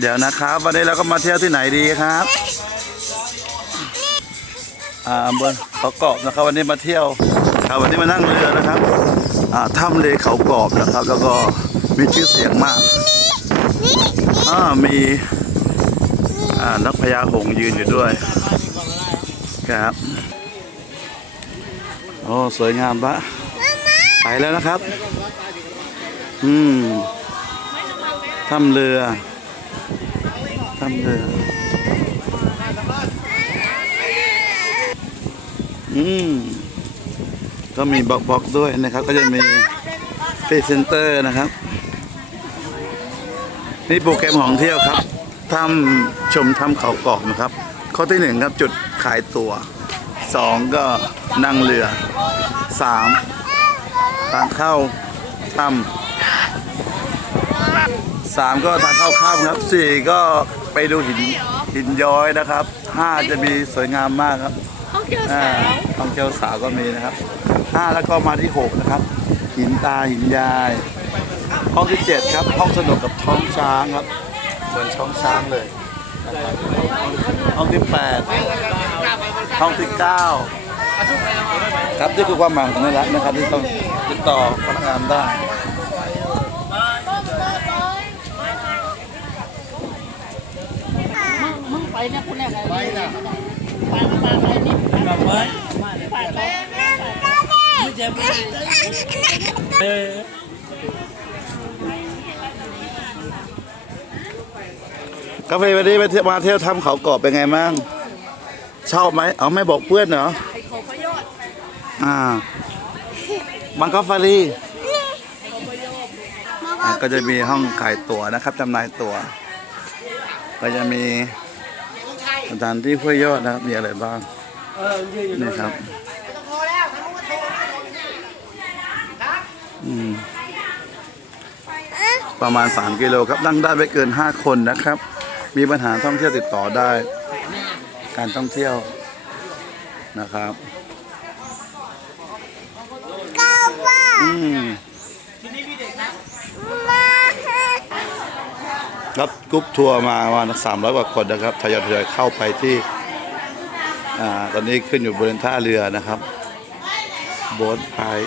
เดี๋ยวนะครับ วันนี้เราก็มาเที่ยวที่ไหนดีครับ อ่าบนเขากรอบนะครับ วันนี้มาเที่ยวครับวันนี้มานั่งเรือนะครับ อ่าถ้ำเลเขากรอบนะครับ แล้วก็มีชื่อเสียงมากอ่ามีอ่านักพญาหงยืนอยู่ด้วยครับโอ้สวยงามปะไปแล้วนะครับ อืมถ้ำเรือ ถ้ำเรืออืมก็มีบล็อกบล็อกด้วยนะครับ ก็จะมีพรีเซนเตอร์นะครับ นี่โปรแกรมของเที่ยวครับทำชมทำเขากรอกนะครับ ข้อที่หนึ่งครับจุดขายตัวสองก็นั่งเรือสามทางเข้าถ้ำ สามก็ทางเข้าข้ามครับสี่ก็ไปดูหินหินย้อยนะครับห้าจะมีสวยงามมากครับห้องเจออ่าสาวท่องเที่ยวสาวก็มีนะครับห้าแล้วก็มาที่หกนะครับ หินตาหินยายห้องที่เจ็ดครับห้องสนุกกับท้องช้างครับเหมือนท้องช้างเลยนะครับห้องที่แปดห้องที่เก้าครับนี่คือความหมายของนัรักนะครับที่ต้องติดต่อพนักงานได้ มึงมึง ไปเนี่ยคุณแรกไปนะไปไปไปนี่ไปไปไปไปไม่เจ็บเออกาแฟวันนี้ไปเที่ยวมาเที่ยวทำเขากรอบเป็นไงมั่งชอบไหมเอาไม่บอกเพื่อนเหรออ่าบังคับฟารีอะก็จะมีห้องขายตั๋วนะครับจำหน่ายตั๋ว ก็จะมี สถานที่ห้วยยอดนะครับ มีอะไรบ้างนี่ครับประมาณ 3 กิโลครับนั่งได้ไม่เกิน 5 คนนะครับ มีปัญหาท่องเที่ยวติดต่อได้ การท่องเที่ยวนะครับอืมค รับกรุ๊ปทัวร์มาประมาณสามร้อยกว่าคนนะครับทยอยทยอยเข้าไปที่อตอนนี้ขึ้นอยู่บริเวณท่าเรือนะครับโบ๊ทพาย